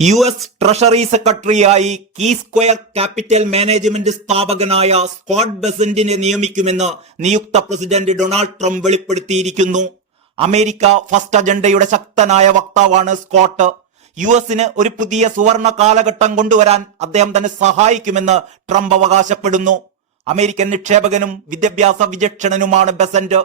Treasury സെക്രട്ടറിയായി Key Square capital management സ്ഥാപകനായ Scott ബെസന്റിനെ നിയമിക്കുമെന്ന് നിയുക്ത പ്രസിഡന്റ് ഡൊണാൾഡ് ട്രംപ് വെളിപ്പെടുത്തിയിരിക്കുന്നു. അമേരിക്ക ഫസ്റ്റ് അജണ്ടയുടെ ശക്തനായ വക്താവാണ് സ്കോട്ട്. യുഎസിന് ഒരു പുതിയ സുവർണ കാലഘട്ടം കൊണ്ടുവരാൻ അദ്ദേഹം തന്നെ സഹായിക്കുമെന്ന് ട്രംപ് അവകാശപ്പെടുന്നു. അമേരിക്കൻ നിക്ഷേപകനും വിദ്യാഭ്യാസ വിചക്ഷണനുമാണ് ബെസന്റ്.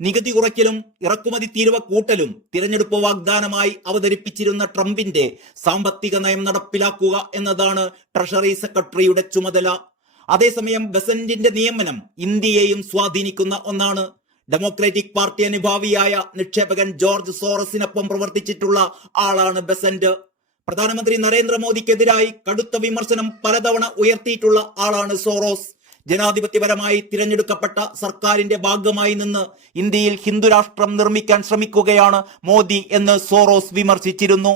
നികുതി കുറയ്ക്കലും ഇറക്കുമതി തീരുവ കൂട്ടലും തിരഞ്ഞെടുപ്പ് വാഗ്ദാനമായി അവതരിപ്പിച്ചിരുന്ന ട്രംപിന്റെ സാമ്പത്തിക നയം നടപ്പിലാക്കുക എന്നതാണ് ട്രഷറി സെക്രട്ടറിയുടെ ചുമതല. അതേസമയം ബെസന്റിന്റെ നിയമനം ഇന്ത്യയെയും സ്വാധീനിക്കുന്ന ഒന്നാണ്. ഡെമോക്രാറ്റിക് പാർട്ടി അനുഭാവിയായ നിക്ഷേപകൻ ജോർജ് സോറസിനൊപ്പം പ്രവർത്തിച്ചിട്ടുള്ള ആളാണ് ബെസന്റ്. പ്രധാനമന്ത്രി നരേന്ദ്രമോദിക്കെതിരായി കടുത്ത വിമർശനം പലതവണ ഉയർത്തിയിട്ടുള്ള ആളാണ് സോറോസ്. ജനാധിപത്യപരമായി തിരഞ്ഞെടുക്കപ്പെട്ട സർക്കാരിന്റെ ഭാഗമായി നിന്ന് ഇന്ത്യയിൽ ഹിന്ദുരാഷ്ട്രം നിർമ്മിക്കാൻ ശ്രമിക്കുകയാണ് മോദി എന്ന് സോറോസ് വിമർശിച്ചിരുന്നു.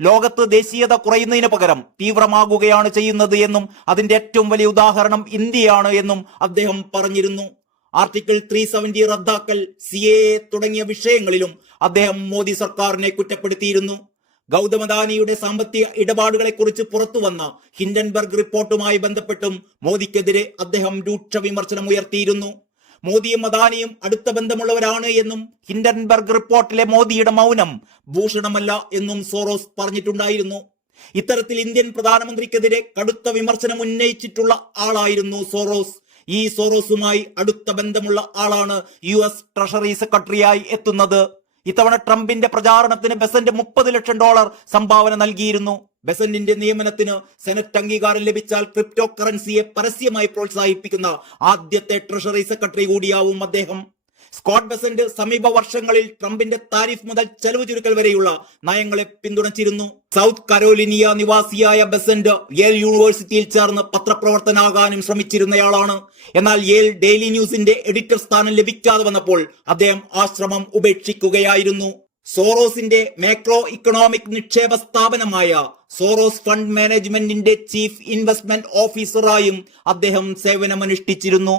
ലോകത്ത് ദേശീയത കുറയുന്നതിന് പകരം തീവ്രമാകുകയാണ് ചെയ്യുന്നത് എന്നും അതിന്റെ ഏറ്റവും വലിയ ഉദാഹരണം ഇന്ത്യയാണ് എന്നും അദ്ദേഹം പറഞ്ഞിരുന്നു. ആർട്ടിക്കിൾ 370 റദ്ദാക്കൽ, CAA തുടങ്ങിയ വിഷയങ്ങളിലും അദ്ദേഹം മോദി സർക്കാരിനെ കുറ്റപ്പെടുത്തിയിരുന്നു. ഗൗതം അദാനിയുടെ സാമ്പത്തിക ഇടപാടുകളെ കുറിച്ച് പുറത്തുവന്ന ഹിൻഡൻബർഗ് റിപ്പോർട്ടുമായി ബന്ധപ്പെട്ടും മോദിക്കെതിരെ അദ്ദേഹം രൂക്ഷ വിമർശനം ഉയർത്തിയിരുന്നു. മോദിയും അദാനിയും അടുത്ത ബന്ധമുള്ളവരാണ് എന്നും ഹിൻഡൻബർഗ് റിപ്പോർട്ടിലെ മോദിയുടെ മൗനം ഭൂഷണമല്ല എന്നും സോറോസ് പറഞ്ഞിട്ടുണ്ടായിരുന്നു. ഇത്തരത്തിൽ ഇന്ത്യൻ പ്രധാനമന്ത്രിക്കെതിരെ കടുത്ത വിമർശനം ഉന്നയിച്ചിട്ടുള്ള ആളായിരുന്നു സോറോസ്. ഈ സോറോസുമായി അടുത്ത ബന്ധമുള്ള ആളാണ് US ട്രഷറി സെക്രട്ടറിയായി എത്തുന്നത്. ഇത്തവണ ട്രംപിന്റെ പ്രചാരണത്തിന് ബെസന്റ് $30 ലക്ഷം സംഭാവന നൽകിയിരുന്നു. ബെസന്റിന്റെ നിയമനത്തിന് സെനറ്റ് അംഗീകാരം ലഭിച്ചാൽ ക്രിപ്റ്റോ കറൻസിയെ പരസ്യമായി പ്രോത്സാഹിപ്പിക്കുന്ന ആദ്യത്തെ ട്രഷറി സെക്രട്ടറി കൂടിയാവും അദ്ദേഹം. സ്കോട്ട് ബെസന്റ് സമീപ വർഷങ്ങളിൽ ട്രംപിന്റെ താരിഫ് മുതൽ ചെലവ് ചുരുക്കൽ വരെയുള്ള നയങ്ങളെ പിന്തുണച്ചിരുന്നു. സൗത്ത് കരോലിനിയ നിവാസിയായ ബെസന്റ് യേൽ യൂണിവേഴ്സിറ്റിയിൽ ചേർന്ന് പത്രപ്രവർത്തനാകാനും ശ്രമിച്ചിരുന്നയാളാണ്. എന്നാൽ യേൽ ഡെയിലി ന്യൂസിന്റെ എഡിറ്റർ സ്ഥാനം ലഭിക്കാതെ വന്നപ്പോൾ അദ്ദേഹം ആ ശ്രമം ഉപേക്ഷിക്കുകയായിരുന്നു. സോറോസിന്റെ മാക്രോ ഇക്കണോമിക് നിക്ഷേപ സ്ഥാപനമായ സോറോസ് ഫണ്ട് മാനേജ്മെന്റിന്റെ ചീഫ് ഇൻവെസ്റ്റ്മെന്റ് ഓഫീസറായും അദ്ദേഹം സേവനമനുഷ്ഠിച്ചിരുന്നു.